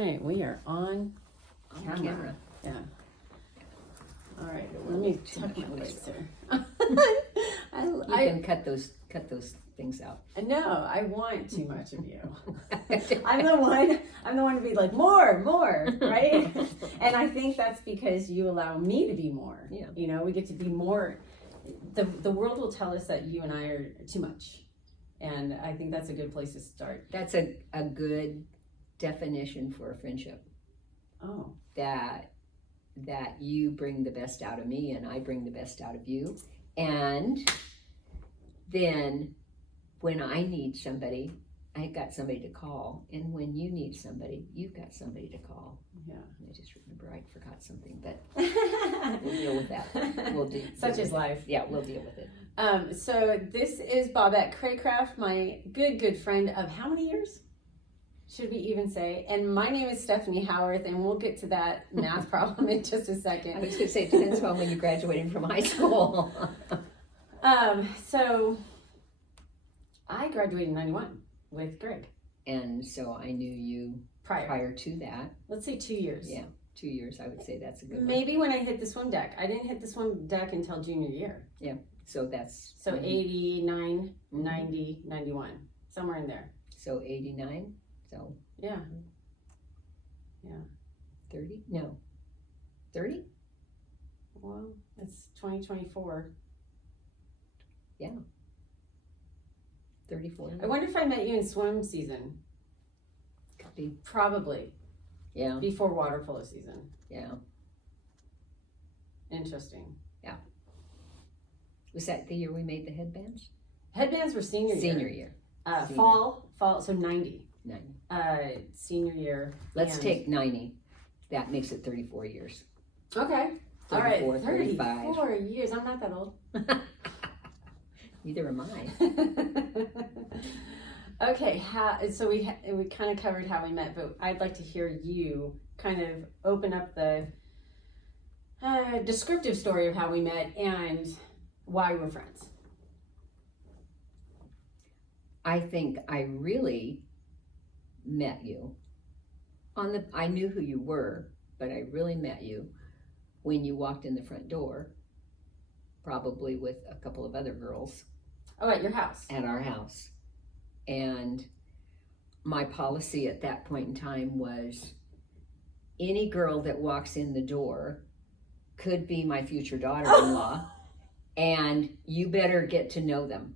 Right, we are on camera. Yeah. All right, let me tuck my waist here. You can cut those things out. No, I want too much of you. I'm the one to be like, more, right? And I think that's because you allow me to be more. Yeah. You know, we get to be more. The world will tell us that you and I are too much. And I think that's a good place to start. That's a good definition for a friendship. Oh. That you bring the best out of me and I bring the best out of you. And then when I need somebody, I got somebody to call. And when you need somebody, you've got somebody to call. Yeah. I just remember I forgot something, but we'll deal with that. We'll do Such is life. Yeah, we'll deal with it. So this is Bobette Craycraft, my good friend of how many years? Should we even say? And my name is Stephanie Howarth, and we'll get to that math problem in just a second. I was going to say, it depends on when you're graduating from high school. So I graduated in 91 with Greg. And so I knew you prior to that. Let's say 2 years. Yeah, 2 years. I would say that's a good Maybe when I hit the swim deck. I didn't hit the swim deck until junior year. Yeah, so that's... So 89, 90, 91. Somewhere in there. So 89? So... Yeah. 30? No. 30? Well, it's 2024. Yeah. 34. I wonder if I met you in swim season. Could be. Probably. Yeah. Before water polo season. Yeah. Interesting. Yeah. Was that the year we made the headbands? Headbands were senior year. Senior year. Senior. Fall, so 90. 90. Senior year. Let's take 90. That makes it 34 years. Okay. 34, all right. 35. 34 years. I'm not that old. Neither am I. Okay. So we kind of covered how we met, but I'd like to hear you kind of open up the descriptive story of how we met and why we're friends. I think I really met you I knew who you were, but I really met you when you walked in the front door, probably with a couple of other girls. Oh, at your house? At our house. And my policy at that point in time was any girl that walks in the door could be my future daughter-in-law, and you better get to know them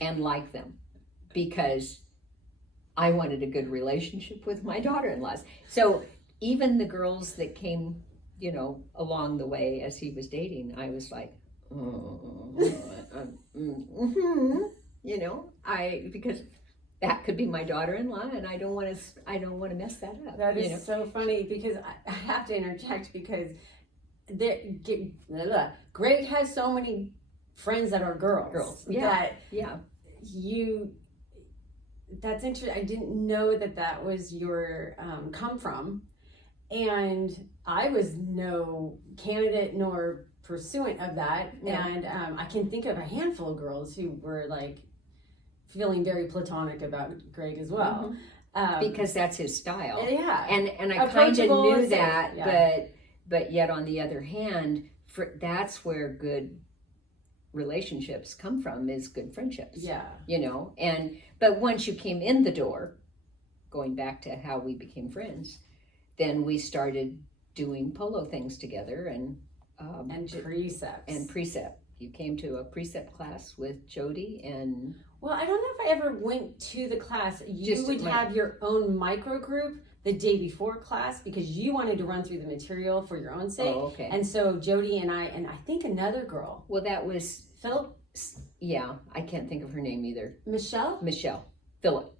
and like them, because I wanted a good relationship with my daughter-in-laws. So even the girls that came, along the way as he was dating, I was like, because that could be my daughter-in-law, and I don't want to mess that up. That is so funny, because I have to interject, because Greg has so many friends that are girls. That's interesting. I didn't know that was your come from, and I was no candidate nor pursuant of that. Yeah. And I can think of a handful of girls who were like feeling very platonic about Greg as well, because that's his style. Yeah, and I kind of knew that, yeah. But yet on the other hand, that's where good relationships come from, is good friendships. Yeah. But once you came in the door, going back to how we became friends, then we started doing polo things together and precepts. And precept. You came to a precept class with Jody and... Well, I don't know if I ever went to the class. You would have your own micro group the day before class, because you wanted to run through the material for your own sake. Oh, okay. And so Jody and I think another girl. Well, that was... Phil? Yeah, I can't think of her name either. Michelle? Phil,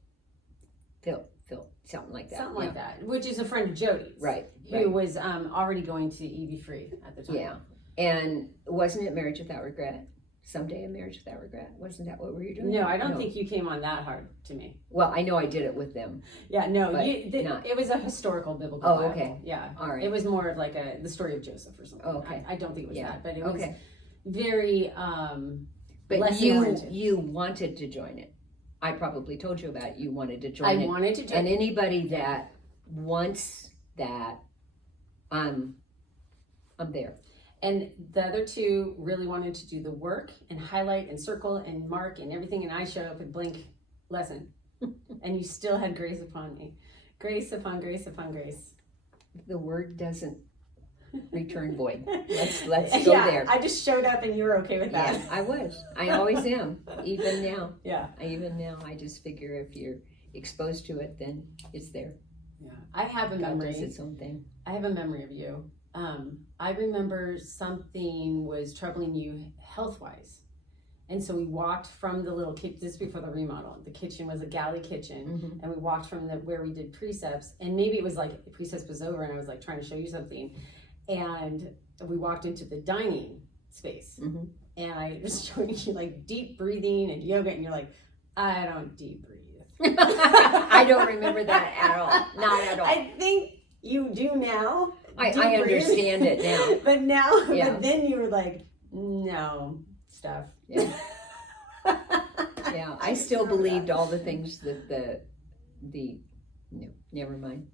something like that. Something like that, which is a friend of Jody's. Right. Who was already going to EB Free at the time. Yeah. And wasn't it Marriage Without Regret? Someday a Marriage Without Regret? Wasn't that what we were doing? No, I don't think you came on that hard to me. Well, I know I did it with them. Yeah, no, it was a historical biblical Bible. Okay. Yeah. All right. It was more of like the story of Joseph or something. Oh, okay. I don't think it was that, but it was okay. Very but you wanted to join it. I probably told you about it. You wanted to join it. I wanted to join it. And anybody that once that I'm there. And the other two really wanted to do the work and highlight and circle and mark and everything, and I showed up and blank lesson. And you still had grace upon me. Grace upon grace upon grace. The word doesn't return void. Let's go there. I just showed up and you were okay with that. Yeah, I was. I always am. Even now. Yeah. Even now, I just figure if you're exposed to it, then it's there. Yeah. I have a God memory. does its own thing. I have a memory of you. I remember something was troubling you health-wise. And so we walked from the little kitchen, this before the remodel. The kitchen was a galley kitchen. Mm-hmm. And we walked from where we did Precepts. And maybe it was like Precepts was over and I was like trying to show you something. And we walked into the dining space. Mm-hmm. And I was showing you like deep breathing and yoga. And you're like, I don't deep breathe. I don't remember that at all. Not at all. I think you do now. I understand it now. But now, Yeah. but then you were like, no, stuff. Yeah. Yeah. I still believed all the things that no, never mind.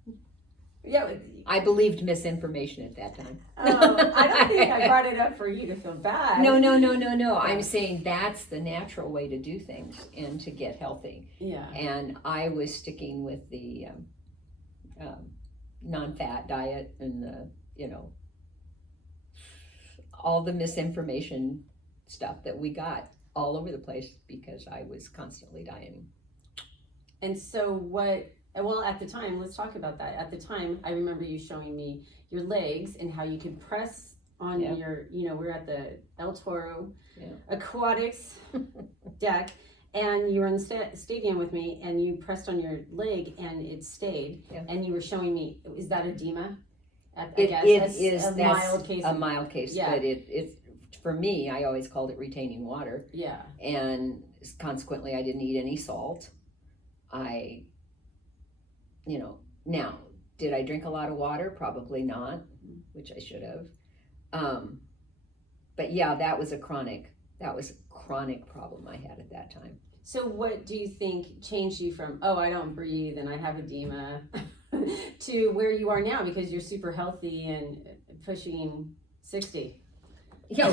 Yeah. But, I believed misinformation at that time. I don't think I brought it up for you to feel bad. No. I'm saying that's the natural way to do things and to get healthy. Yeah. And I was sticking with the non-fat diet and the, all the misinformation stuff that we got all over the place because I was constantly dieting. And so well, at the time, let's talk about that. At the time, I remember you showing me your legs and how you could press on your, we're at the El Toro Aquatics deck, and you were in the stadium with me, and you pressed on your leg, and it stayed. Yeah. And you were showing me, is that edema? That's a mild case. A mild case, yeah. But it's for me, I always called it retaining water. Yeah. And consequently, I didn't eat any salt. Now, did I drink a lot of water? Probably not, which I should have. But yeah, that was a chronic problem I had at that time. So what do you think changed you from, I don't breathe and I have edema, to where you are now, because you're super healthy and pushing 60? Yeah.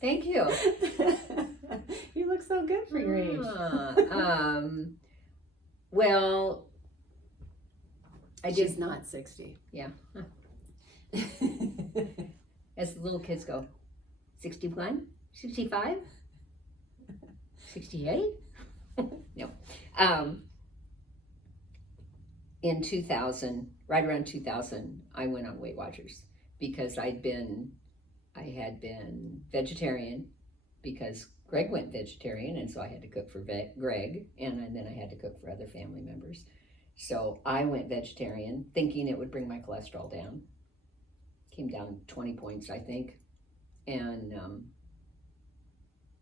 Thank you. You look so good for your age. Well, She's not 60. Yeah. As the little kids go, 61, 65, 68? No. In 2000, right around 2000, I went on Weight Watchers because I had been vegetarian because Greg went vegetarian, and so I had to cook for Greg, and then I had to cook for other family members. So I went vegetarian thinking it would bring my cholesterol down. Came down 20 points, I think. And,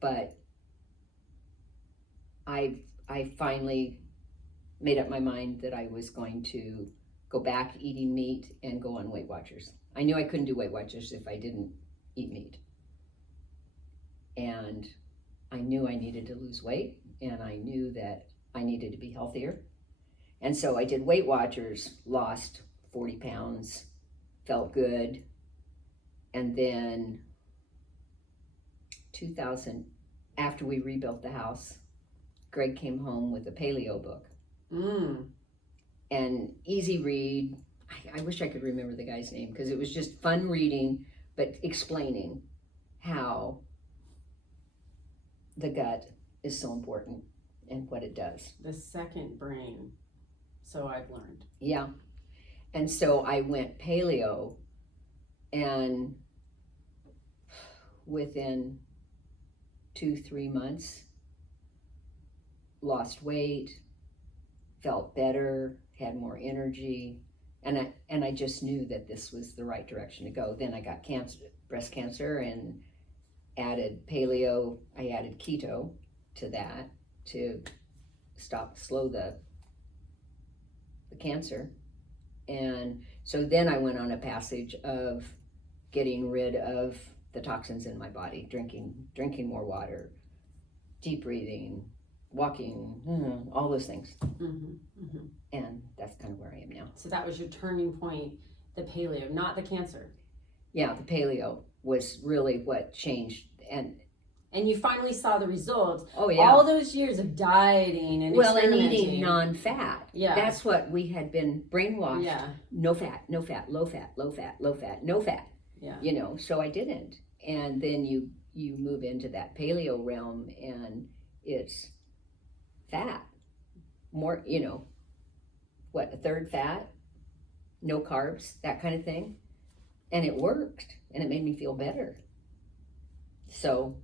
but I finally made up my mind that I was going to go back eating meat and go on Weight Watchers. I knew I couldn't do Weight Watchers if I didn't eat meat. And I knew I needed to lose weight, and I knew that I needed to be healthier. And so I did Weight Watchers, lost 40 pounds, felt good. And then 2000, after we rebuilt the house, Greg came home with a paleo book. And easy read. I wish I could remember the guy's name because it was just fun reading, but explaining how the gut is so important and what it does. The second brain. So I've learned. Yeah. And so I went paleo, and within 2-3 months, lost weight, felt better, had more energy, and I just knew that this was the right direction to go. Then I got breast cancer, and added paleo. I added keto to that to slow the cancer. And so then I went on a passage of getting rid of the toxins in my body, drinking more water, deep breathing, walking, all those things. Mm-hmm. Mm-hmm. And that's kind of where I am now. So that was your turning point, the paleo, not the cancer. Yeah, the paleo was really what changed. And you finally saw the results. Oh, yeah. All those years of dieting and and experimenting. eating non-fat. Yeah. That's what we had been brainwashed. Yeah. No fat, no fat, low fat, low fat, low fat, no fat. Yeah. You know, so I didn't. And then you move into that paleo realm and it's fat. More, you know, what, a third fat, no carbs, that kind of thing. And it worked and it made me feel better. So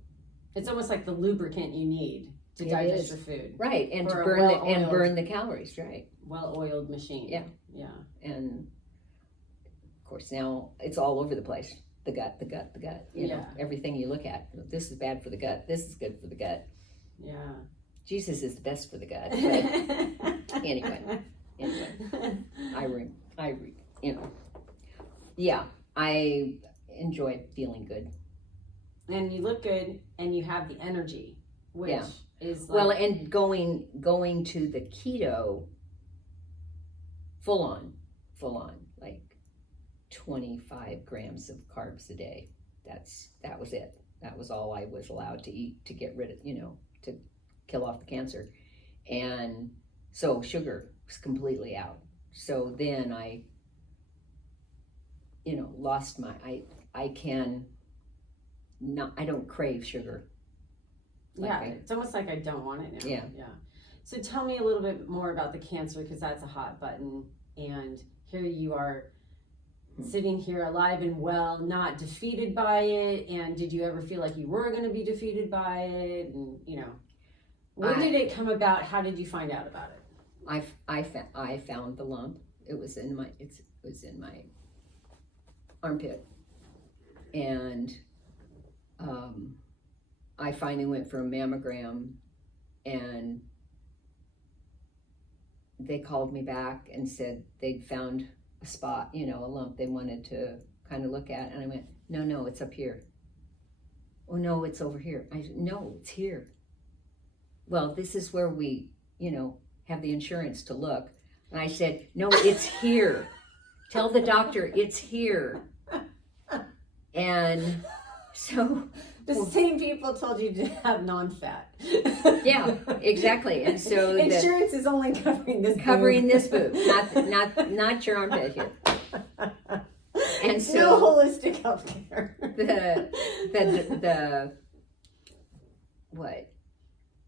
it's almost like the lubricant you need to digest your food. Right, and to burn the calories, right. Well-oiled machine. Yeah. Yeah. And of course now it's all over the place. The gut. You know, everything you look at. This is bad for the gut. This is good for the gut. Yeah. Jesus is the best for the gut. But anyway, I enjoy feeling good. And you look good, and you have the energy, which is like... Well, and going to the keto, full on, like 25 grams of carbs a day. That was it. That was all I was allowed to eat to get rid of, to kill off the cancer. And so sugar was completely out. So then I, lost my, I don't crave sugar. It's almost like I don't want it now. Yeah. So tell me a little bit more about the cancer, because that's a hot button. And here you are sitting here alive and well, not defeated by it. And did you ever feel like you were going to be defeated by it? And, when did it come about? How did you find out about it? I found the lump. It was in my armpit. And I finally went for a mammogram, and they called me back and said they'd found a spot, a lump they wanted to kind of look at. And I went, no, it's up here. Oh, no, it's over here. I said, no, it's here. Well, this is where we, have the insurance to look. And I said, no, it's here. Tell the doctor it's here. And so... The same people told you to have non-fat. Yeah, exactly. And so insurance is only covering this boob, not your armpit here. And so no holistic healthcare. The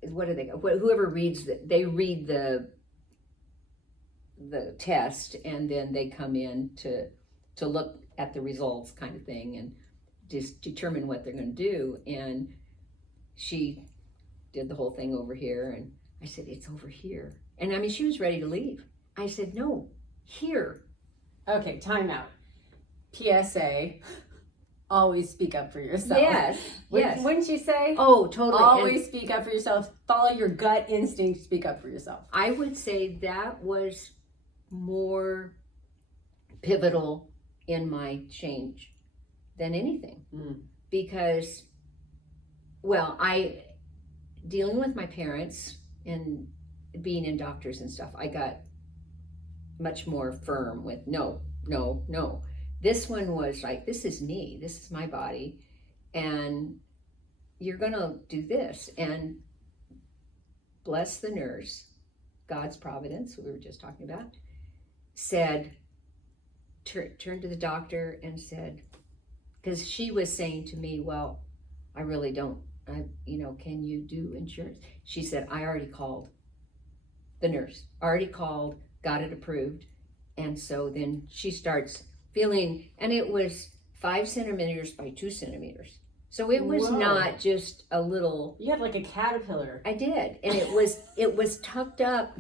what do they? Whoever reads they read the test, and then they come in to look at the results, kind of thing, and just determine what they're going to do. And she did the whole thing over here, and I said, it's over here. And I mean, she was ready to leave. I said, no, here. Okay, time out. PSA, always speak up for yourself. Yes. Wouldn't you say? Oh, totally. Always speak up for yourself. Follow your gut instinct, speak up for yourself. I would say that was more pivotal in my change than anything. Because, dealing with my parents and being in doctors and stuff, I got much more firm with no. This one was like, this is me, this is my body, and you're gonna do this. And bless the nurse, God's providence, we were just talking about, said, turned to the doctor and said, because she was saying to me, well, I really don't, can you do insurance? She said, I already called. The nurse already called, got it approved. And so then she starts feeling, and it was 5 centimeters by 2 centimeters. So it was not just a little. You had like a caterpillar. I did. And it was tucked up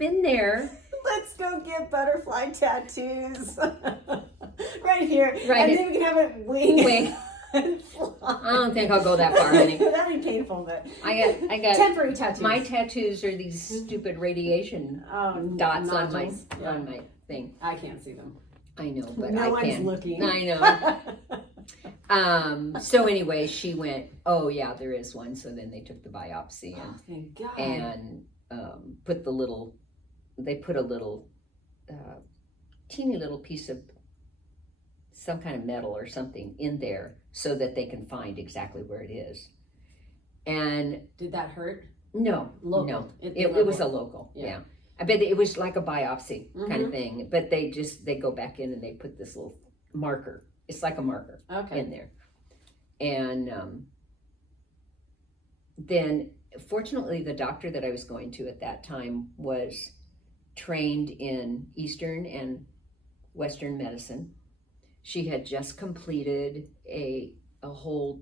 in there. Let's go get butterfly tattoos. Right here. Right. And then we can have it wing. I don't think I'll go that far, honey. That'd be painful, but I got temporary tattoos. My tattoos are these stupid radiation dots on my thing. I can't see them. I know, but no I one's can. looking. I know. So anyway, she went, oh yeah, there is one. So then they took the biopsy and, Thank God. and put they put a little teeny little piece of some kind of metal or something in there so that they can find exactly where it is. And did that hurt? No, local. No, it was a local. Yeah. I bet it was like a biopsy kind of thing, but they go back in and they put this little marker. It's like a marker in there. And then fortunately the doctor that I was going to at that time was trained in Eastern and Western medicine. She had just completed a whole,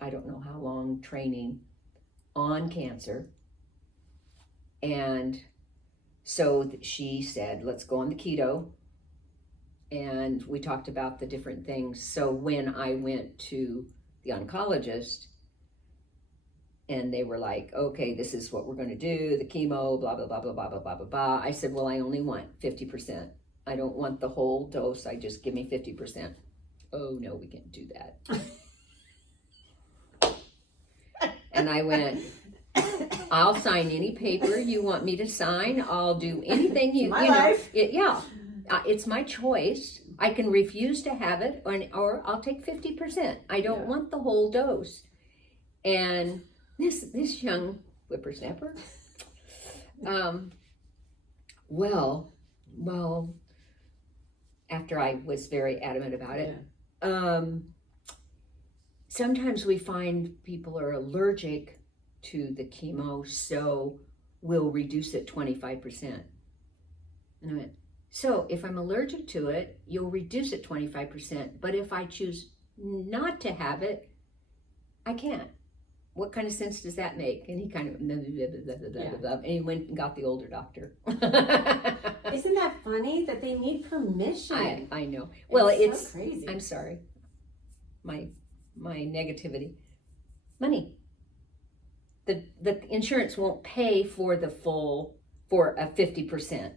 I don't know how long, training on cancer. And so she said, let's go on the keto. And we talked about the different things. So when I went to the oncologist and they were like, okay, this is what we're going to do, the chemo, blah, blah, blah, blah, blah, blah, blah, blah, blah. I said, well, I only want 50%. I don't want the whole dose. I just give me 50%. Oh, no, we can't do that. And I went, I'll sign any paper you want me to sign. I'll do anything you life. It's my choice. I can refuse to have it, or I'll take 50%. I don't want the whole dose. And this young whippersnapper, well, after I was very adamant about it, sometimes we find people are allergic to the chemo, so we'll reduce it 25%. And I went, so if I'm allergic to it, you'll reduce it 25%, but if I choose not to have it, I can't. What kind of sense does that make? And he kind of, and he went and got the older doctor. Isn't that funny that they need permission? I know. Well, it's so crazy. I'm sorry. My negativity. Money. The insurance won't pay for a 50%.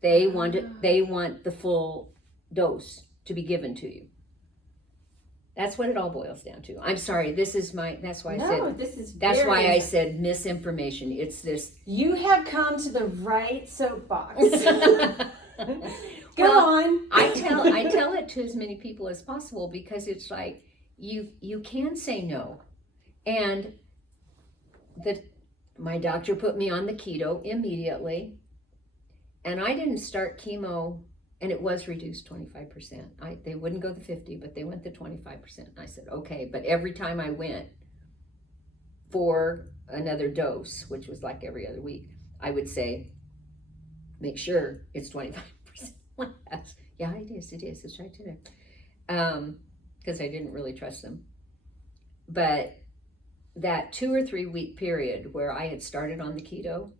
They want the full dose to be given to you. That's what it all boils down to. I'm sorry. That's why I said misinformation. It's this. You have come to the right soapbox. Go on. I tell it to as many people as possible because it's like you can say no. And my doctor put me on the keto immediately. And I didn't start chemo, and it was reduced 25%. They wouldn't go the 50, but they went the 25%. And I said, okay. But every time I went for another dose, which was like every other week, I would say, make sure it's 25% less. Yeah, it is. It's right there. Because I didn't really trust them. But that 2 or 3 week period where I had started on the keto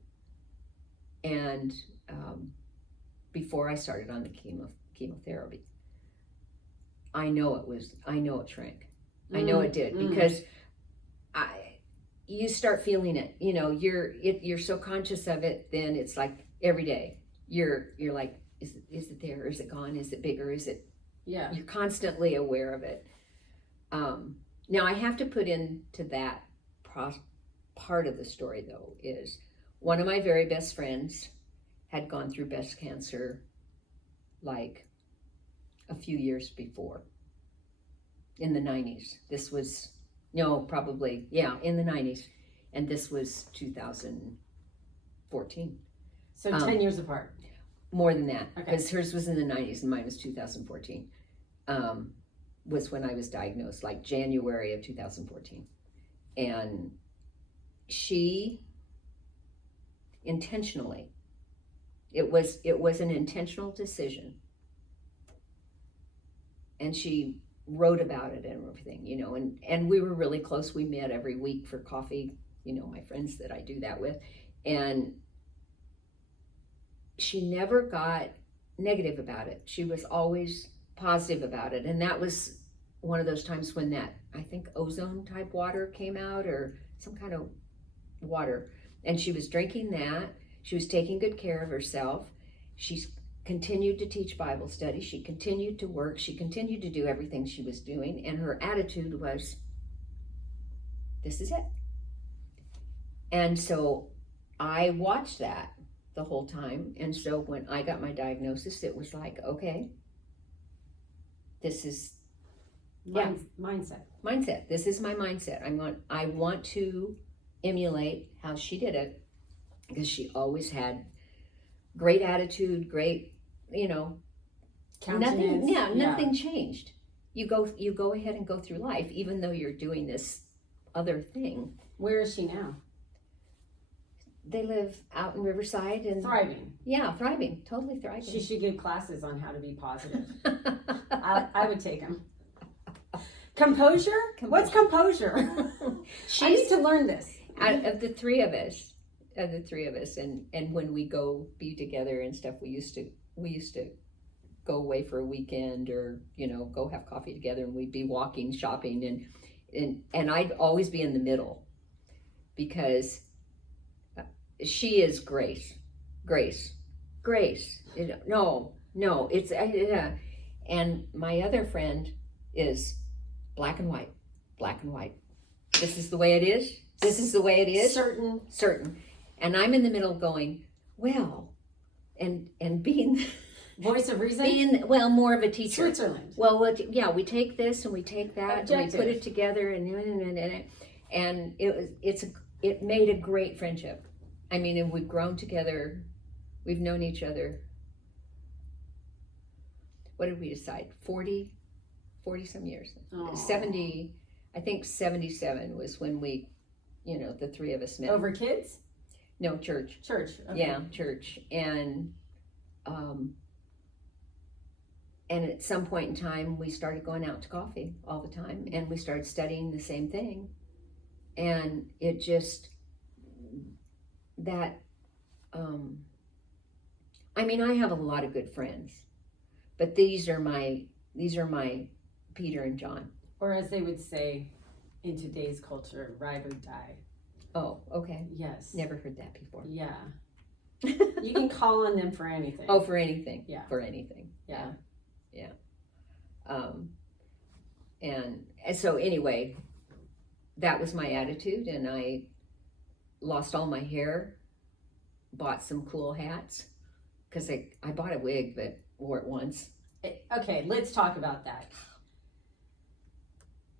and before I started on the chemotherapy, I know it shrank. I know it did because you start feeling it. You know, you're so conscious of it. Then it's like every day you're like, is it there? Is it gone? Is it bigger? Is it? Yeah. You're constantly aware of it. Now I have to put into that part of the story though is one of my very best friends had gone through breast cancer like a few years before, in the 90s. This was, in the 90s. And this was 2014. So 10 years apart. More than that, because hers was in the 90s and mine was 2014. Was when I was diagnosed, like January of 2014. And she intentionally, it was an intentional decision. And she wrote about it and everything, you know, and we were really close. We met every week for coffee, you know, my friends that I do that with. And she never got negative about it. She was always positive about it. And that was one of those times when that, I think, ozone type water came out or some kind of water. And she was drinking that. She was taking good care of herself. She's continued to teach Bible study. She continued to work. She continued to do everything she was doing. And her attitude was, this is it. And so I watched that the whole time. And so when I got my diagnosis, it was like, okay, this is mindset. This is my mindset. I want to emulate how she did it, because she always had great attitude, great, nothing changed. You go ahead and go through life, even though you're doing this other thing. Where is she now? They live out in Riverside and thriving. Yeah, thriving, totally thriving. She should give classes on how to be positive. I would take them. Composure? What's composure? I need to learn this. Out of the three of us, and when we go be together and stuff, we used to go away for a weekend, or go have coffee together, and we'd be walking, shopping, and I'd always be in the middle, because she is Grace. No, it's and my other friend is black and white. This is the way it is. This is the way it is. Certain. And I'm in the middle going, well, and being voice of reason. Being more of a teacher. Switzerland. Well, we take this and we take that and we put it together and it made a great friendship. I mean, and we've grown together. We've known each other. What did we decide? 40 some years. Aww. 70, I think 77 was when we, the three of us met. Over kids? No, church. Okay. Yeah, church. And at some point in time, we started going out to coffee all the time, and we started studying the same thing. And it just, that, I have a lot of good friends, but these are my Peter and John. Or as they would say in today's culture, ride or die. Oh, okay. Yes. Never heard that before. Yeah. You can call on them for anything. Oh, for anything. Yeah. For anything. Yeah. And so anyway, that was my attitude, and I lost all my hair, bought some cool hats, because I bought a wig but wore it once. Okay, let's talk about that.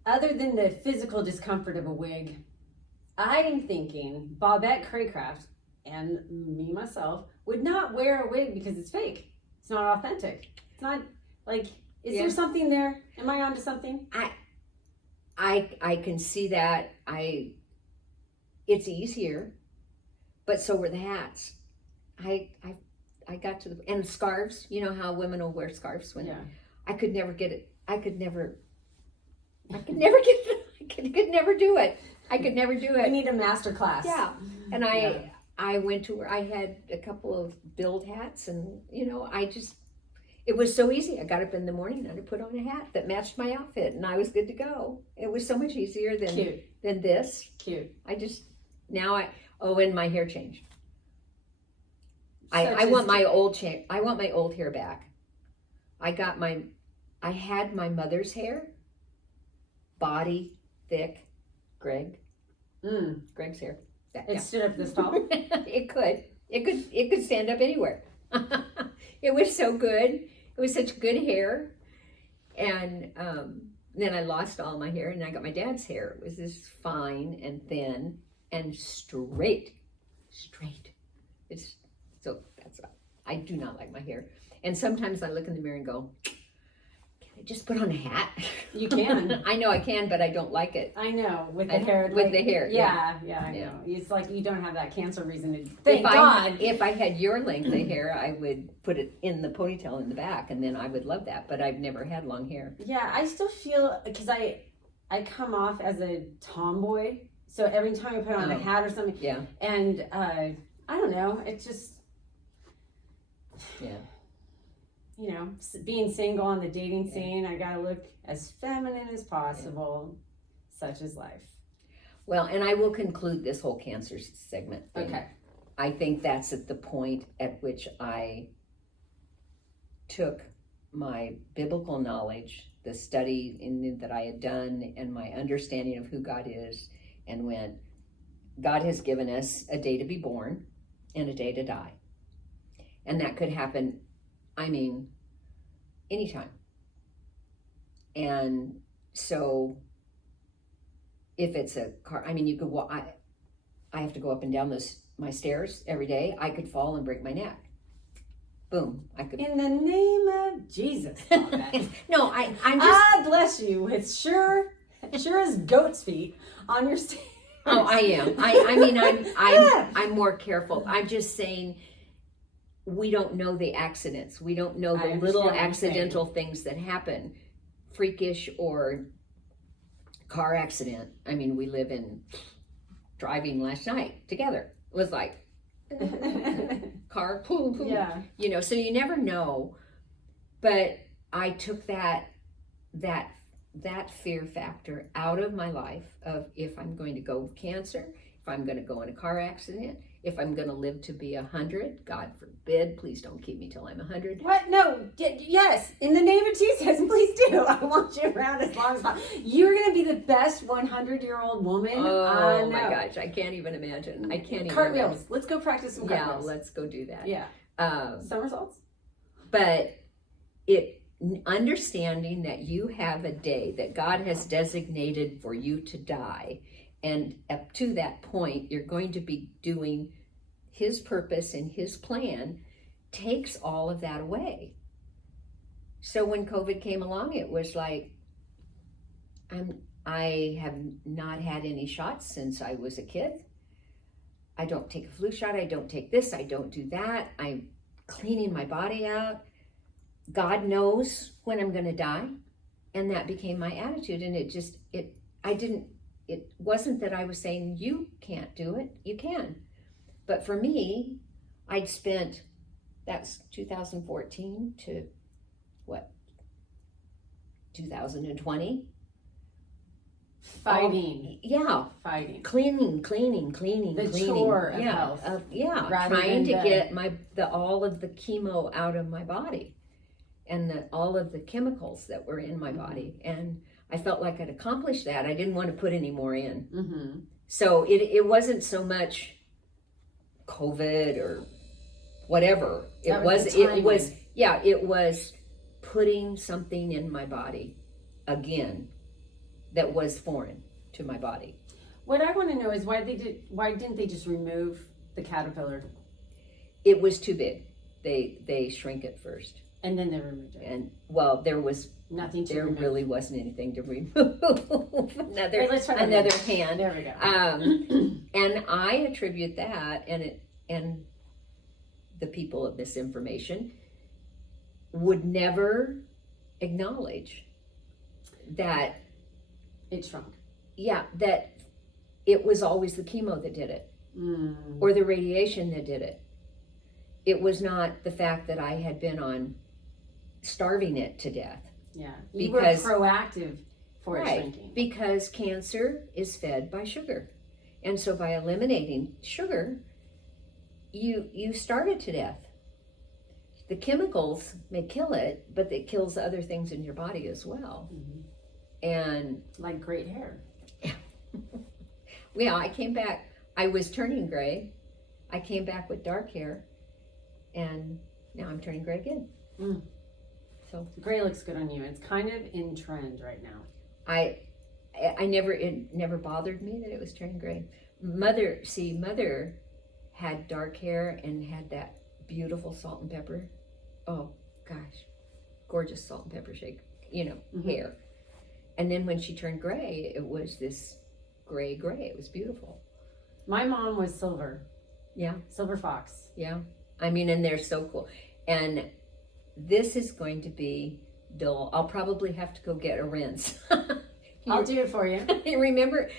Other than the physical discomfort of a wig, I'm thinking Bobette Craycraft and me myself would not wear a wig because it's fake. It's not authentic. It's not like, is there something there? Am I onto something? I can see that. It's easier, but so were the hats. I got to and scarves. You know how women will wear scarves when I could never get it. I could never get it. I could never do it. We need a master class. Yeah. And I went to where I had a couple of build hats, and it was so easy. I got up in the morning and I put on a hat that matched my outfit, and I was good to go. It was so much easier than this. Cute. And my hair changed. I want my old hair back. I had my mother's hair, body thick, Greg's hair. It stood up this tall. It could stand up anywhere. It was so good. It was such good hair. And then I lost all my hair, and I got my dad's hair. It was this fine and thin and straight. I do not like my hair. And sometimes I look in the mirror and go, can I just put on a hat? You can. I know I can, but I don't like it. I know, with the hair. With the hair, yeah, I know. It's like you don't have that cancer reason to, thank God. If I had your length of hair, I would put it in the ponytail in the back, and then I would love that, but I've never had long hair. Yeah, I still feel, because I come off as a tomboy, so every time I put on a hat or something, and I don't know, it's just, being single on the dating scene, I gotta look as feminine as possible. Such is life. Well, and I will conclude this whole cancer segment thing. Okay. I think that's at the point at which I took my biblical knowledge, the study that I had done, and my understanding of who God is, and went, God has given us a day to be born and a day to die. And that could happen, anytime. And so if it's a car, you could walk, I have to go up and down my stairs every day. I could fall and break my neck. Boom. I could. In the name of Jesus. No, I'm just. Ah, bless you. It's sure as goat's feet on your stairs. Oh, I am. I'm more careful. I'm just saying, we don't know the accidents. We don't know the little accidental things that happen, freakish or car accident. We live in driving last night together. It was like car, boom, boom. Yeah. So you never know. But I took that fear factor out of my life of if I'm going to go with cancer, if I'm going to go in a car accident, if I'm going to live to be 100, God forbid, please don't keep me till I'm 100. What? No. Yes. In the name of Jesus, please do. I want you around as long as possible. You're going to be the best 100-year-old woman. Oh my gosh. I can't even imagine. Cartwheels. Let's go practice some cartwheels. Yeah, let's go do that. Yeah. Somersaults? But understanding that you have a day that God has designated for you to die, and up to that point you're going to be doing his purpose and his plan, takes all of that away. So when COVID came along, it was like, I have not had any shots since I was a kid. I don't take a flu shot. I don't take this. I don't do that. I'm cleaning my body out. God knows when I'm going to die. And that became my attitude. And it wasn't that I was saying, you can't do it. You can. But for me, I'd spent, that's 2014 to 2020. Fighting. Fighting. Cleaning. The chore of health. Trying to get all of the chemo out of my body. And all of the chemicals that were in my body. And I felt like I'd accomplished that. I didn't want to put any more in. Mm-hmm. So it wasn't so much COVID or whatever. It was putting something in my body again that was foreign to my body. What I want to know is why didn't they just remove the caterpillar? It was too big. They shrink it first. And then they removed it. And there was nothing to remove. remove. Really wasn't anything to remove. Let's try another hand. There we go. And I attribute that and the people of misinformation would never acknowledge that it shrunk. Yeah, that it was always the chemo that did it. Or the radiation that did it. It was not the fact that I had been on starving it to death. Yeah, you were proactive for it shrinking. Because cancer is fed by sugar. And so by eliminating sugar, you starve it to death. The chemicals may kill it, but it kills other things in your body as well. Mm-hmm. And like great hair. Yeah, I came back. I was turning gray. I came back with dark hair. And now I'm turning gray again. So gray looks good on you. It's kind of in trend right now. It never bothered me that it was turning gray. Mother had dark hair and had that beautiful salt and pepper. Oh gosh, gorgeous salt and pepper shake. Hair. And then when she turned gray, it was this gray. It was beautiful. My mom was silver. Yeah. Silver fox. Yeah. And they're so cool. And this is going to be dull. I'll probably have to go get a rinse. I'll do it for you. You remember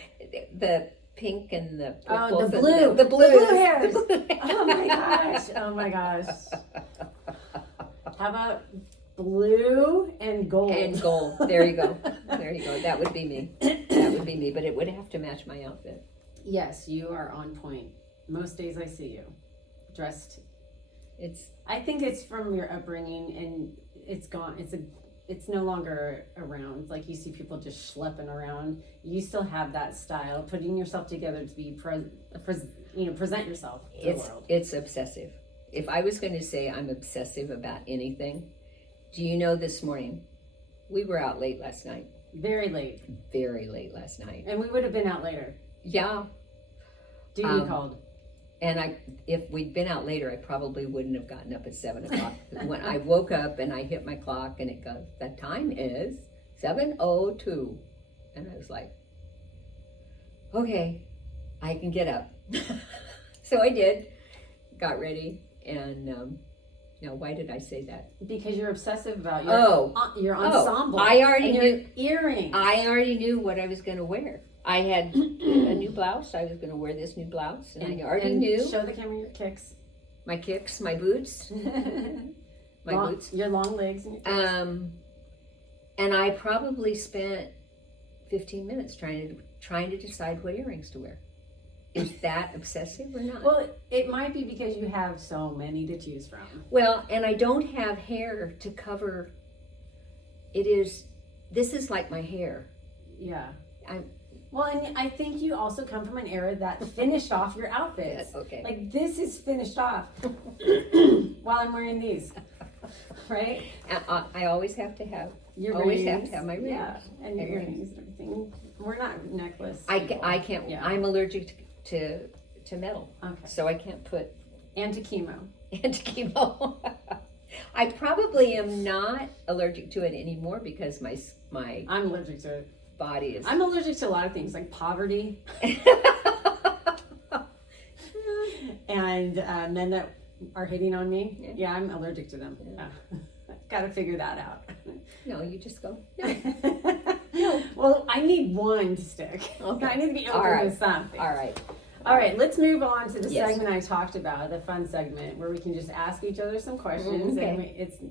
the pink and the purple? Oh, the blue. The blue hairs. Oh my gosh. How about blue and gold? And gold. There you go. That would be me. But it would have to match my outfit. Yes, you are on point. Most days I see you dressed I think it's from your upbringing, and it's gone. It's no longer around. Like, you see people just schlepping around. You still have that style, putting yourself together to be present yourself to the world. It's obsessive. If I was going to say I'm obsessive about anything, do you know this morning we were out late last night? Very late. Very late last night. And we would have been out later. Yeah. Duty called. And if we'd been out later, I probably wouldn't have gotten up at 7 o'clock. When I woke up and I hit my clock and it goes, the time is 7:02. And I was like, okay, I can get up. So I did, got ready, and now why did I say that? Because you're obsessive about your ensemble. I already knew earrings. I already knew what I was going to wear. I had a new blouse. I was going to wear this new blouse, and I already knew. Show the camera your kicks. My kicks, my boots, boots. Your long legs and your kicks. And I probably spent 15 minutes trying to decide what earrings to wear. Is that obsessive or not? Well, it might be because you have so many to choose from. Well, and I don't have hair to cover. This is like my hair. Yeah. Well, and I think you also come from an era that finished off your outfits. Okay. Like, this is finished off while I'm wearing these, right? I always have to have. Your always rings. have to have my rings. Yeah, and your earrings and everything. We're not necklace. I can't. Yeah. I'm allergic to metal. Okay. So I can't put. And to chemo. And to chemo. I probably am not allergic to it anymore because my I'm allergic to it. Body is. I'm allergic to a lot of things, like poverty. And men that are hitting on me. Yeah, I'm allergic to them. Yeah. Got to figure that out. No, you just go. No. Well, I need one to stick. Okay. I need to be open to something. All right. All right, let's move on to the Yes. segment I talked about, the fun segment, where we can just ask each other some questions. Okay. And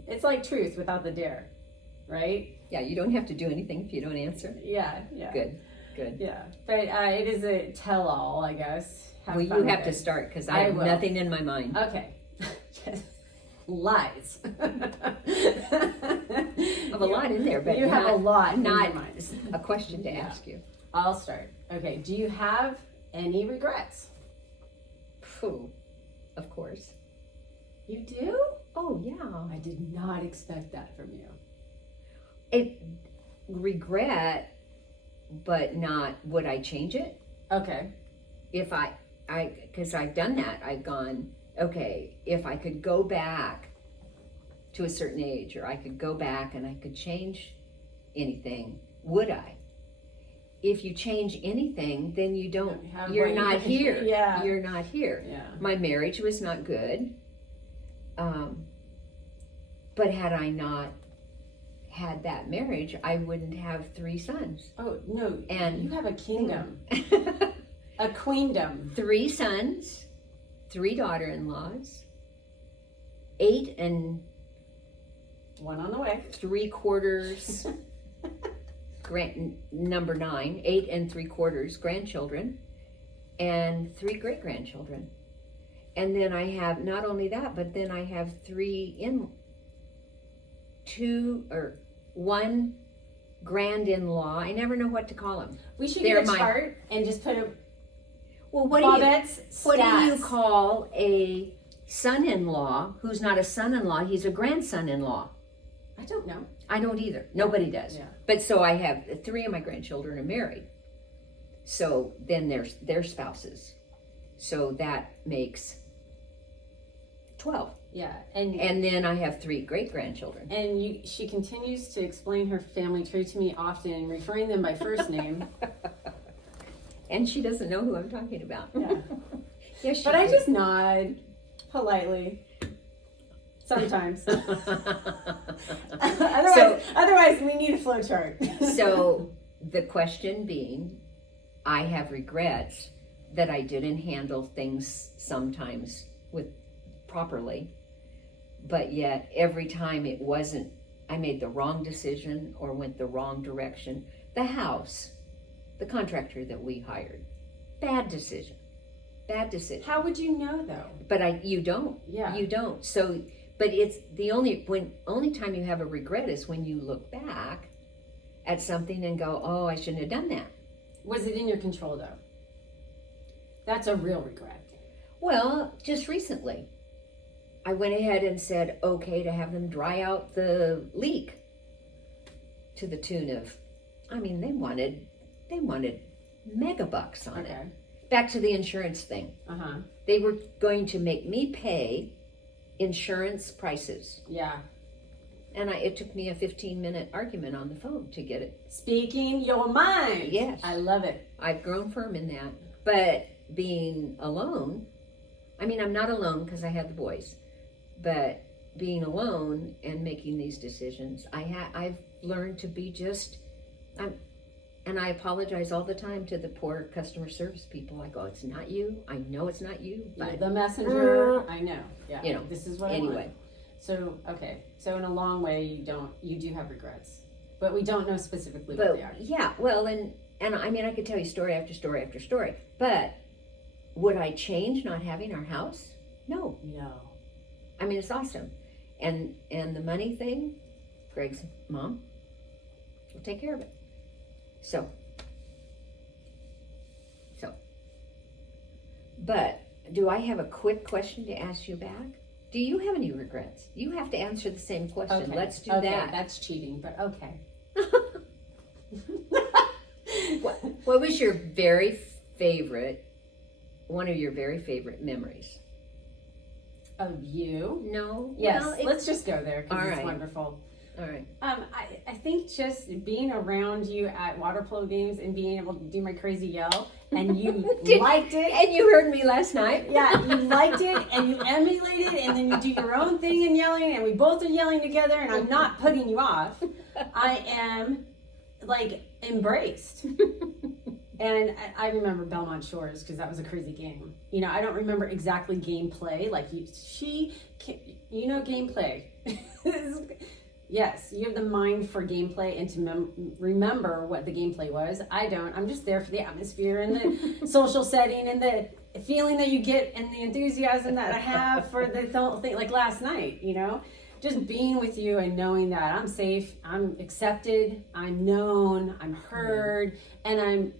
it's like truth without the dare, right? Yeah, you don't have to do anything if you don't answer. Yeah. Good. Yeah, but it is a tell-all, I guess. Well, you have to start because I have nothing in my mind. Okay. Lies. I have a lot in there, but you have a lot in your not mind. a question to ask you. I'll start. Okay, do you have any regrets? Phew, of course. You do? Oh, yeah. I did not expect that from you. Regret, but not would I change it? Okay. If because I've done that, I've gone, okay, if I could go back to a certain age, or I could go back and I could change anything, would I? If you change anything, then you're not here. Yeah. You're not here. Yeah. My marriage was not good. But had I not had that marriage, I wouldn't have 3 sons. Oh, no. And you have a kingdom. A queendom. 3 sons, 3 daughter-in-laws, 8 and one on the way. 3/4 number 9, 8 and 3/4 grandchildren, and 3 great-grandchildren. And then I have not only that, but then I have 1 grand-in-law. I never know what to call them. We should get a chart and just put what do you call a son-in-law who's not a son-in-law? He's a grandson-in-law. I don't know. I don't either. Nobody does. Yeah. But so I have 3 of my grandchildren are married. So then there's their spouses. So that makes 12. Yeah. And then I have 3 great-grandchildren. And she continues to explain her family tree to me often, referring them by first name. And she doesn't know who I'm talking about. Yeah. Yes, but I just nod politely. Sometimes. Otherwise, we need a flow chart. So the question being, I have regrets that I didn't handle things sometimes properly, but yet every time I made the wrong decision or went the wrong direction. The house, the contractor that we hired, bad decision. bad decision. How would you know though? But you don't. Yeah. You don't. So, but it's the only time you have a regret is when you look back at something and go, oh, I shouldn't have done that. Was it in your control though? That's a real regret. Well, just recently, I went ahead and said, okay, to have them dry out the leak to the tune of, I mean, they wanted mega bucks on it. Back to the insurance thing. They were going to make me pay insurance prices. Yeah. And it took me a 15-minute argument on the phone to get it. Speaking your mind. Yes. I love it. I've grown firm in that. But being alone, I mean, I'm not alone because I have the boys, but being alone and making these decisions, I've learned to be and I apologize all the time to the poor customer service people. I go, it's not you. I know it's not you. But you're the messenger. I know. Yeah. You know. This is what anyway. I want. So, okay. So in a long way, you do have regrets, but we don't know specifically what they are. Yeah. Well, and I mean, I could tell you story after story after story, but would I change not having our house? No. I mean, it's awesome. And the money thing, Greg's mom will take care of it. So, but do I have a quick question to ask you back? Do you have any regrets? You have to answer the same question. Okay. Let's do that. That's cheating, but okay. What was your one of your very favorite memories? Of you? No? Yes. Well, let's just go there because it's right. wonderful. All right. I think just being around you at water polo games and being able to do my crazy yell, and you liked it. And you heard me last night. Yeah, you liked it and you emulated it, and then you do your own thing and yelling, and we both are yelling together, and I'm not putting you off. I am like embraced. And I remember Belmont Shores because that was a crazy game. You know, I don't remember exactly gameplay. Like gameplay. Yes, you have the mind for gameplay and to remember what the gameplay was. I don't. I'm just there for the atmosphere and the social setting and the feeling that you get and the enthusiasm that I have for the whole thing. Like last night, you know, just being with you and knowing that I'm safe, I'm accepted, I'm known, I'm heard, and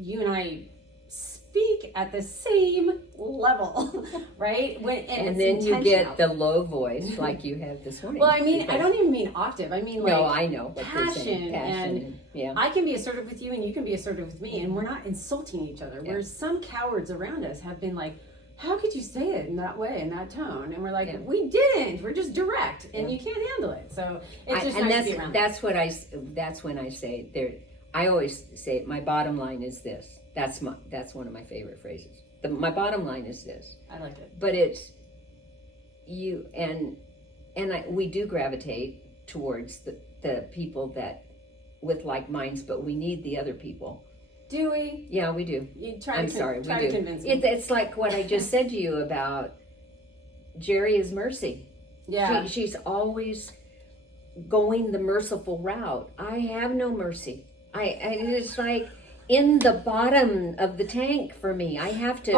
you and I speak at the same level, right? And then you get the low voice like you had this morning. Well, I mean, I don't even mean octave. I mean, like, no, I know what passion and yeah. I can be assertive with you and you can be assertive with me, and we're not insulting each other. Yeah. Whereas some cowards around us have been like, how could you say it in that way, in that tone? And we're like, we didn't. We're just direct, and you can't handle it. So it's just nice to be around. That's when I say there. I always say my bottom line is this. That's one of my favorite phrases. My bottom line is this. I like it. But it's you we do gravitate towards the people that with like minds, but we need the other people. Do we? Yeah, we do. Try to convince me. It's like what I just said to you about Jerry is mercy. Yeah. She's always going the merciful route. I have no mercy. It's like in the bottom of the tank for me. I have to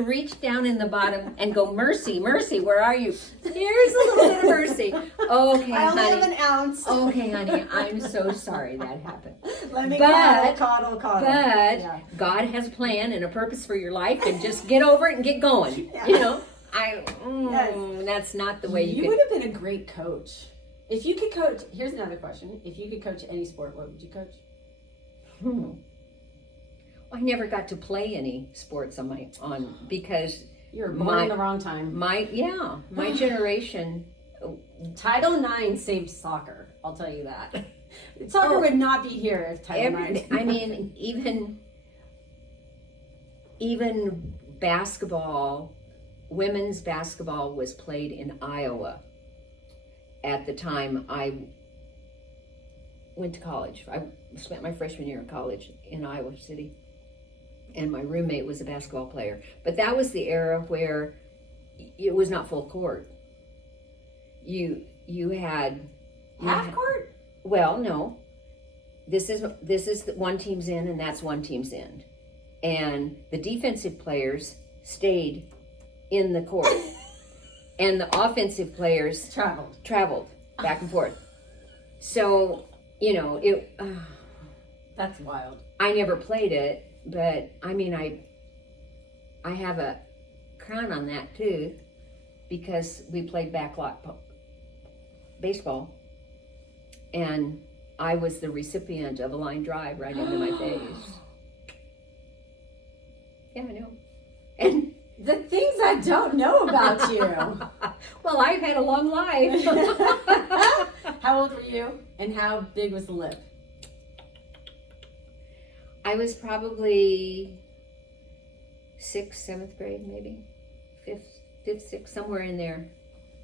reach down in the bottom and go, mercy, mercy, where are you? Here's a little bit of mercy. Okay, I only honey. have an ounce. Okay, honey, I'm so sorry that happened. Let me coddle. But God has a plan and a purpose for your life, and just get over it and get going. Yeah. You know, that's not the way you would have been a great coach. If you could coach, here's another question. If you could coach any sport, what would you coach? I never got to play any sports because you were born in the wrong time. My generation. Title IX saved soccer. I'll tell you that. Soccer would not be here if Title IX. I mean, even basketball, women's basketball was played in Iowa. At the time I went to college. I spent my freshman year in college in Iowa City, and my roommate was a basketball player. But that was the era where it was not full court. You had half court? Well, no. This is one team's in, and that's one team's end. and the defensive players stayed in the court, and the offensive players traveled back and forth. So, that's wild. I never played it, but I mean, I have a crown on that tooth because we played backlot baseball, and I was the recipient of a line drive right into my face. Yeah, I know. And the things I don't know about you. Well, I've had a long life. How old were you, and how big was the lip? I was probably 6th, 7th grade, maybe 5th, 6th, somewhere in there.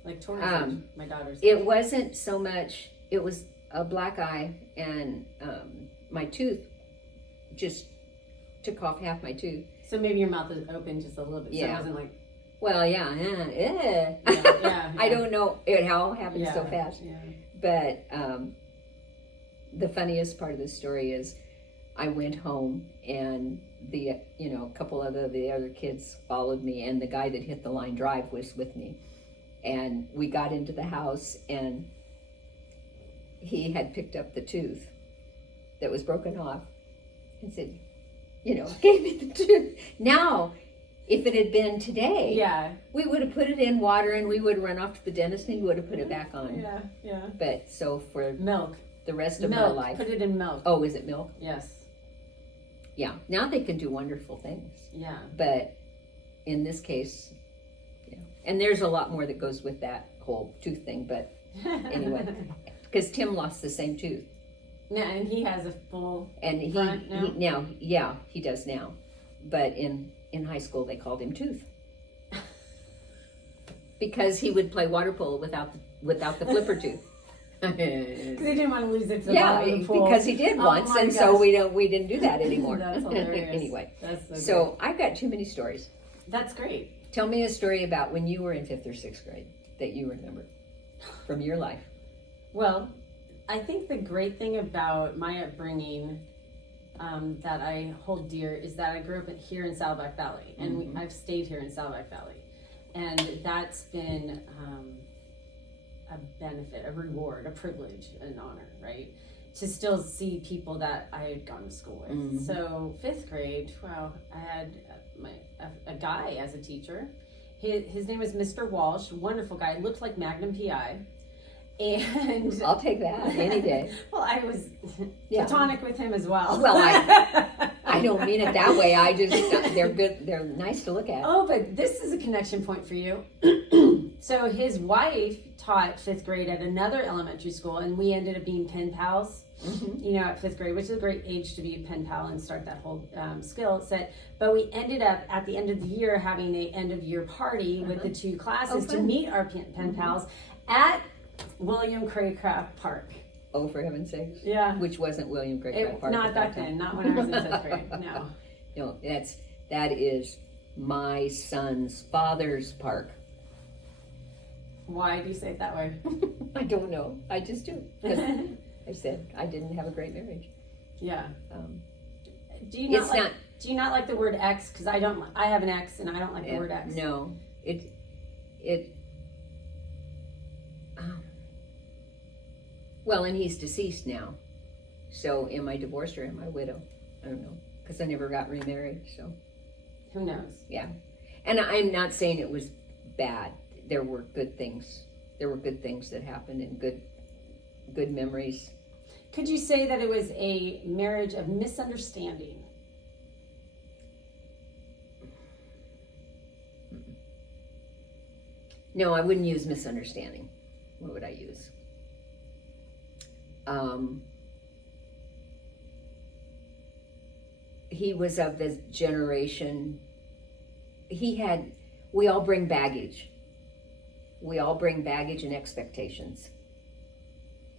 Like Taurus, my daughter's. It wasn't so much. It was a black eye, and my tooth just took off half my tooth. So maybe your mouth is open just a little bit. Yeah. So it wasn't like. Well, yeah. Yeah. I don't know it how it happened so fast. Yeah. But the funniest part of the story is, I went home, and a couple of the other kids followed me, and the guy that hit the line drive was with me, and we got into the house, and he had picked up the tooth that was broken off and said, gave me the tooth. Now, if it had been today, we would have put it in water, and we would have run off to the dentist, and he would have put it back on. Yeah. But so for milk, the rest of my life. Put it in milk. Oh, is it milk? Yes. Yeah. Now they can do wonderful things. Yeah. But in this case, and there's a lot more that goes with that whole tooth thing. But anyway, because Tim lost the same tooth. Yeah, and he has a full front now? He does now. But in high school, they called him Tooth. Because he would play water polo without the flipper tooth. Because he didn't want to lose it to the bottom of the pool. Because he did once, and so we didn't do that anymore. That's hilarious. Anyway, that's so I've got too many stories. That's great. Tell me a story about when you were in 5th or 6th grade that you remember from your life. Well, I think the great thing about my upbringing that I hold dear is that I grew up here in Saddleback Valley, and I've stayed here in Saddleback Valley, and that's been a benefit, a reward, a privilege, an honor, right? To still see people that I had gone to school with. So 5th grade, wow, I had a guy as a teacher. His name was Mr. Walsh, wonderful guy, looked like Magnum PI. And I'll take that any day. Well, I was platonic with him as well. Well, I don't mean it that way. I just, they're good. They're nice to look at. Oh, but this is a connection point for you. So his wife taught 5th grade at another elementary school, and we ended up being pen pals, at 5th grade, which is a great age to be a pen pal and start that whole skill set. But we ended up at the end of the year having a end of year party with the two classes to meet our pen pals at William Craycraft Park. Oh, for heaven's sakes. Yeah. Which wasn't William Craycraft Park. Not back then, not when I was in 5th grade, no. No, that is my son's father's park. Why do you say it that way? I don't know. I just do. Because I said I didn't have a great marriage. Yeah. Do you not like the word ex? Because I don't. I have an ex, and I don't like the word ex. No, it. Well, and he's deceased now. So am I divorced or am I widow? I don't know. Because I never got remarried, so. Who knows? Yeah. And I'm not saying it was bad. There were good things. There were good things that happened and good memories. Could you say that it was a marriage of misunderstanding? No, I wouldn't use misunderstanding. What would I use? He was of the generation, we all bring baggage. We all bring baggage and expectations.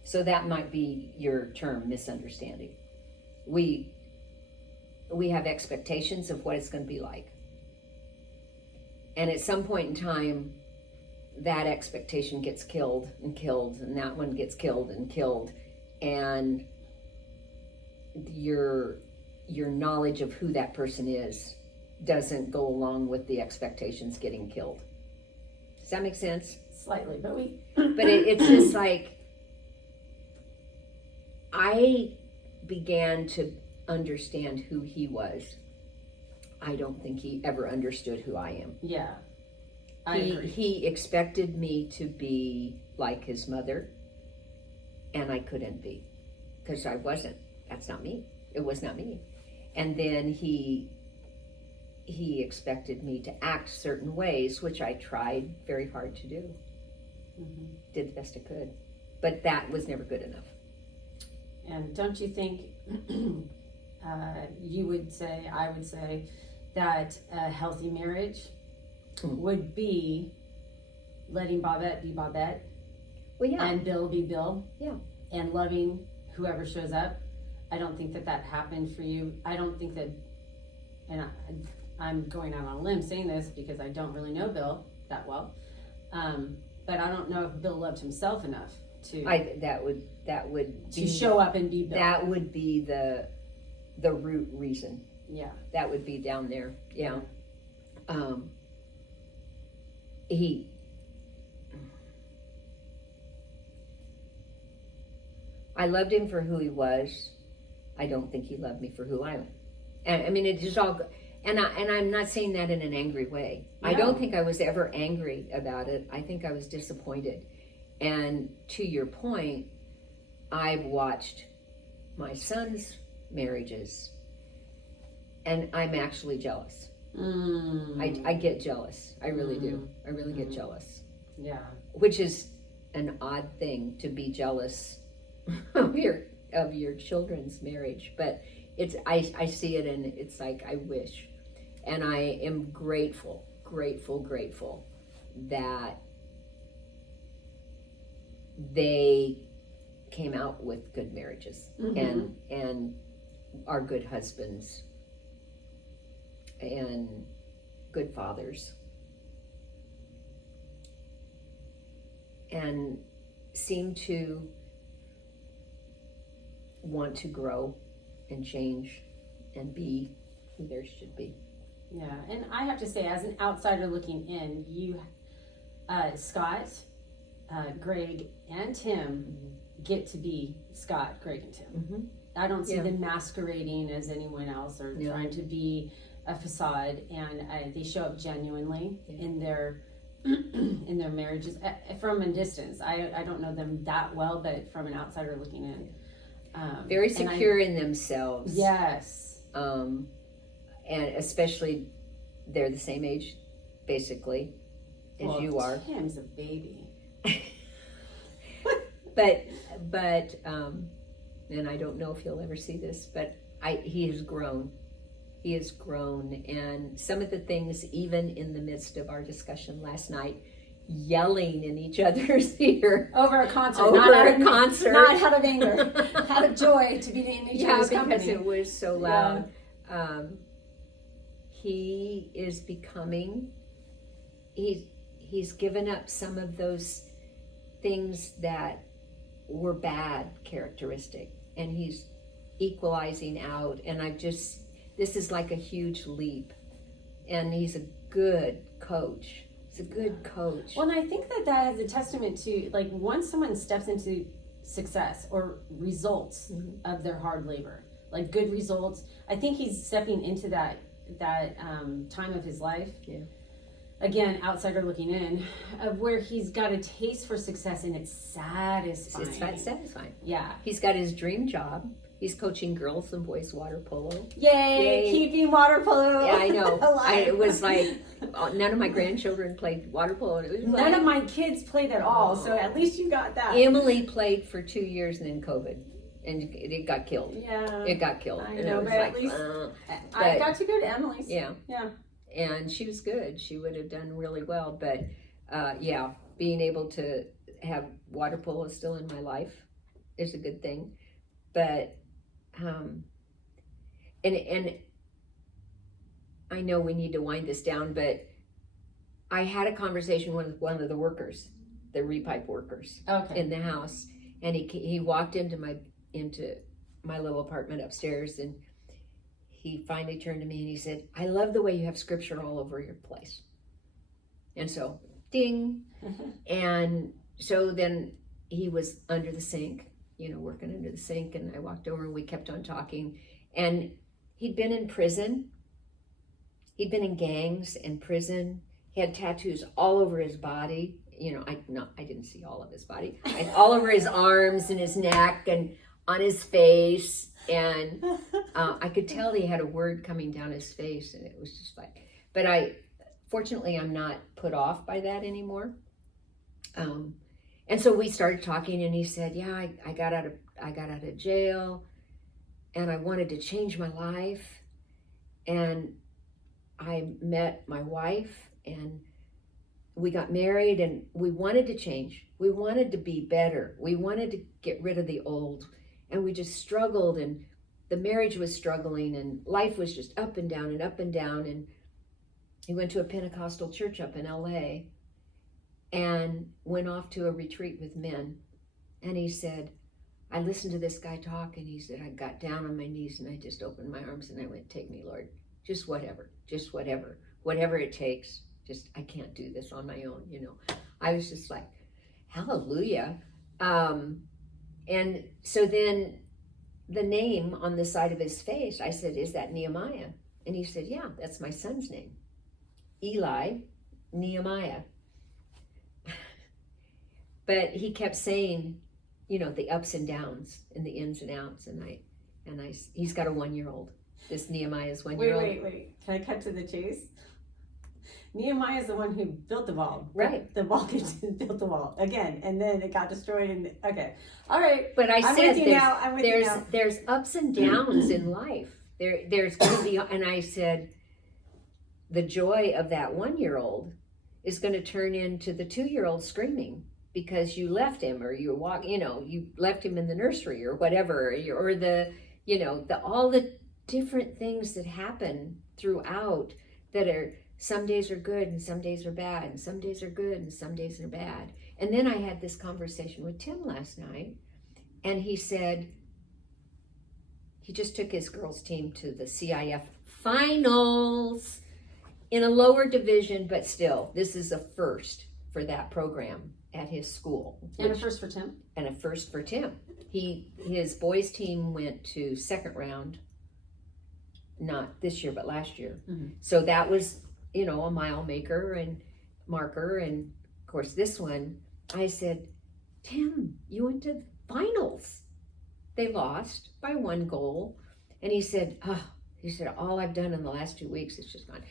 So that might be your term, misunderstanding. We have expectations of what it's going to be like. And at some point in time, that expectation gets killed, and that one gets killed, and your your knowledge of who that person is doesn't go along with the expectations getting killed. Does that make sense? Slightly, but it's just like, I began to understand who he was. I don't think he ever understood who I am. Yeah, I agree. He expected me to be like his mother, and I couldn't be, because I wasn't. That's not me. It was not me. And then he expected me to act certain ways, which I tried very hard to do. Mm-hmm. Did the best I could, but that was never good enough. And don't you think you would say, I would say, that a healthy marriage would be letting Bobette be Bobette, well, yeah, and Bill be Bill, yeah, and loving whoever shows up? I don't think that happened for you. I don't think that, and I'm going out on a limb saying this because I don't really know Bill that well, but I don't know if Bill loved himself enough to that would to show up and be Bill. That would be the root reason. Yeah, that would be down there. Yeah. I loved him for who he was. I don't think he loved me for who I am. And I mean, it just all, and I'm not saying that in an angry way. No. I don't think I was ever angry about it. I think I was disappointed. And to your point, I've watched my son's marriages, and I'm actually jealous. I get jealous. I really do. I really get jealous. Yeah. Which is an odd thing, to be jealous of your children's marriage, but it's I see it, and it's like, I wish, and I am grateful that they came out with good marriages, and are good husbands and good fathers, and seem to want to grow and change and be who there should be. Yeah, and I have to say, as an outsider looking in, you, Scott, Greg, and Tim get to be Scott, Greg, and Tim. I don't see them masquerading as anyone else or trying to be a facade, and they show up genuinely in their in their marriages from a distance. I don't know them that well, but from an outsider looking in. Very secure in themselves. Yes. And especially, they're the same age, basically, as you are. Tim's a baby. but and I don't know if you'll ever see this, but he has grown. He has grown, and some of the things, even in the midst of our discussion last night, yelling in each other's ear over a concert, not out of anger, out of joy to be in each other's company. Because it was so loud. He is becoming. He's given up some of those things that were bad characteristic, and he's equalizing out. And this is like a huge leap, and he's a good coach. He's a good coach. Well, and I think that is a testament to, like, once someone steps into success or results of their hard labor, like good results, I think he's stepping into that time of his life. Yeah. Again, outsider looking in, of where he's got a taste for success, and it's satisfying. It's satisfying. Yeah. He's got his dream job. He's coaching girls and boys water polo. Yay! Keeping water polo. Yeah, I know. It was like, none of my grandchildren played water polo. And it was none of my kids played at all, so at least you got that. Emily played for 2 years, and then COVID, and it got killed. Yeah. It got killed. I know, but at least I got to go to Emily's. Yeah. Yeah. And she was good. She would have done really well. But being able to have water polo still in my life is a good thing. But and I know we need to wind this down, but I had a conversation with one of the workers, the repipe workers, in the house, and he walked into my little apartment upstairs, and he finally turned to me and he said, I love the way you have scripture all over your place. And so, ding. And so then he was under the sink, working under the sink. And I walked over and we kept on talking. And he'd been in prison. He'd been in gangs and prison. He had tattoos all over his body. I didn't see all of his body. All over his arms and his neck and on his face. And I could tell he had a word coming down his face. And it was just like, but fortunately, I'm not put off by that anymore. And so we started talking and he said, yeah, I got out of jail and I wanted to change my life. And I met my wife and we got married and we wanted to change. We wanted to be better. We wanted to get rid of the old. And we just struggled and the marriage was struggling and life was just up and down and up and down. And he went to a Pentecostal church up in LA and went off to a retreat with men. And he said, I listened to this guy talk and he said, I got down on my knees and I just opened my arms and I went, take me, Lord. Just whatever it takes. Just, I can't do this on my own, I was just like, hallelujah. And so then the name on the side of his face, I said, is that Nehemiah? And he said, yeah, that's my son's name. Eli, Nehemiah. But he kept saying, the ups and downs and the ins and outs. And he's got a 1-year-old. This Nehemiah's 1-year-old. Wait. Can I cut to the chase? Nehemiah is the one who built the wall. Right. The wall kitchen built the wall again, and then it got destroyed. And okay, all right. But I'm with you now. There's ups and downs in life. There's going to be, and I said, the joy of that 1-year-old is going to turn into the 2-year-old screaming because you left him, or you you left him in the nursery or whatever, or all the different things that happen throughout that are. Some days are good and some days are bad, and some days are good and some days are bad. And then I had this conversation with Tim last night, and he said he just took his girls' team to the CIF finals in a lower division, but still, this is a first for that program at his school. And a first for Tim? And a first for Tim. His boys' team went to second round, not this year, but last year. Mm-hmm. So that was a mile maker and marker. And of course, this one, I said, Tim, you went to finals. They lost by 1 goal. And he said, all I've done in the last 2 weeks is just gone,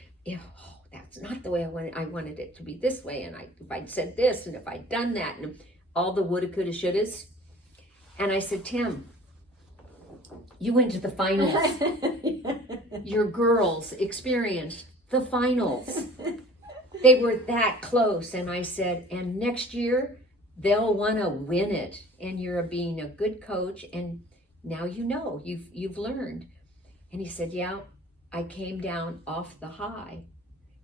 that's not the way I wanted. I wanted it to be this way. And if I'd said this, and if I'd done that, and all the woulda, coulda, shouldas. And I said, Tim, you went to the finals. Your girls experienced the finals. They were that close. And I said, and next year they'll want to win it. And you're being a good coach. And now you've learned. And he said, yeah, I came down off the high.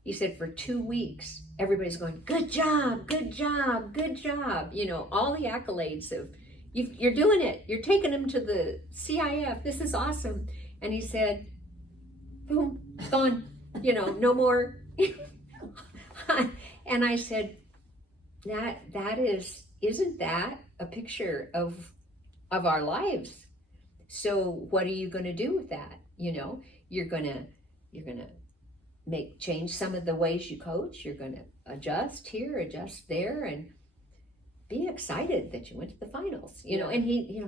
He said, for 2 weeks, everybody's going, good job, good job, good job. All the accolades of, you're doing it. You're taking them to the CIF. This is awesome. And he said, boom, gone. No more. And I said, isn't that a picture of our lives? So what are you going to do with that? You're going to change some of the ways you coach. You're going to adjust here, adjust there, and be excited that you went to the finals. And he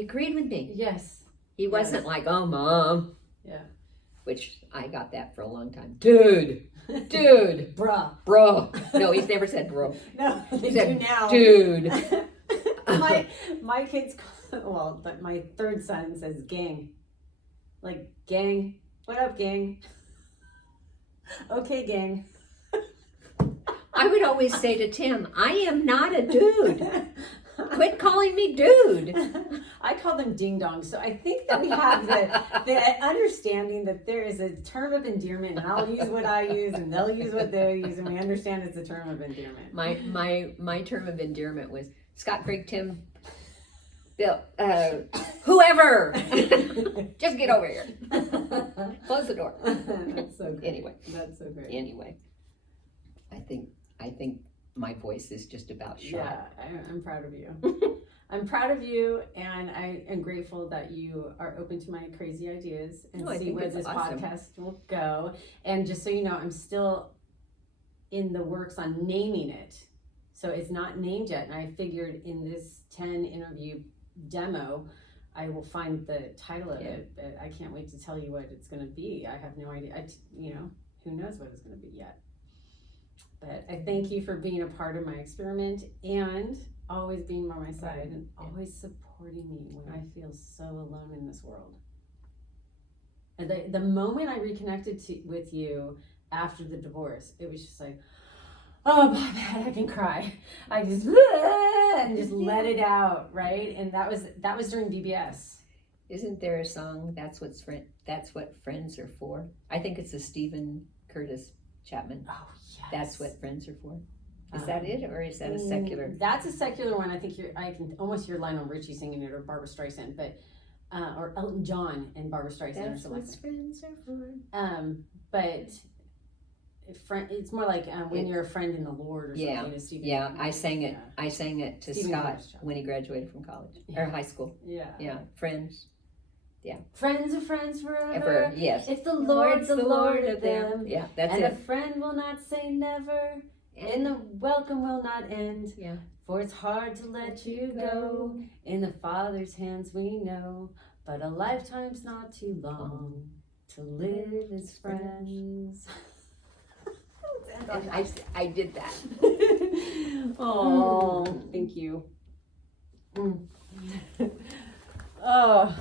agreed with me. Yes. He wasn't like, oh, Mom. Yeah. Which I got that for a long time. Dude, bruh. No, he's never said bro. No, he said, do now. Dude. my kids, but my third son says gang. Like, gang. What up, gang? Okay, gang. I would always say to Tim, I am not a dude. Quit calling me dude. I call them ding dongs. So I think that we have the understanding that there is a term of endearment, and I'll use what I use, and they'll use what they use, and we understand it's a term of endearment. My term of endearment was Scott, Craig, Tim, Bill, whoever, just get over here. Close the door. That's so great. Anyway. That's so great. Anyway, I think my voice is just about shot. Yeah, I'm proud of you. I'm proud of you, and I am grateful that you are open to my crazy ideas and I see think where it's this awesome. podcast will go. And just so you know, I'm still in the works on naming it. So it's not named yet, and I figured in this 10 interview demo, I will find the title of it, but I can't wait to tell you what it's going to be. I have no idea. Who knows what it's going to be yet. But I thank you for being a part of my experiment and always being by my side and always supporting me when I feel so alone in this world. And the moment I reconnected with you after the divorce, it was just like, oh, Bobette, I can cry. I just and just let it out, right? And that was during BBS. Isn't there a song? That's what friends are for. I think it's a Stephen Curtis Chapman. Oh yes. That's what friends are for. Is that it, or is that a secular? That's a secular one. I think I can almost hear Lionel Richie singing it, or Barbara Streisand, but or Elton John and Barbara Streisand. That's or something what friends are for. But it's more like when you're a friend in the Lord or something. Yeah. I sang it. I sang it to Stephen Scott Curtis. when he graduated from college or high school. Yeah. Friends. Yeah. Friends are friends forever. Ever. Yes. If the Lord's the Lord of them. Yeah, that's and it. a friend will not say never, and the welcome will not end. Yeah. For it's hard to let you go. In the Father's hands we know, but a lifetime's not too long to live as friends. And I did that. Oh, thank you. Oh.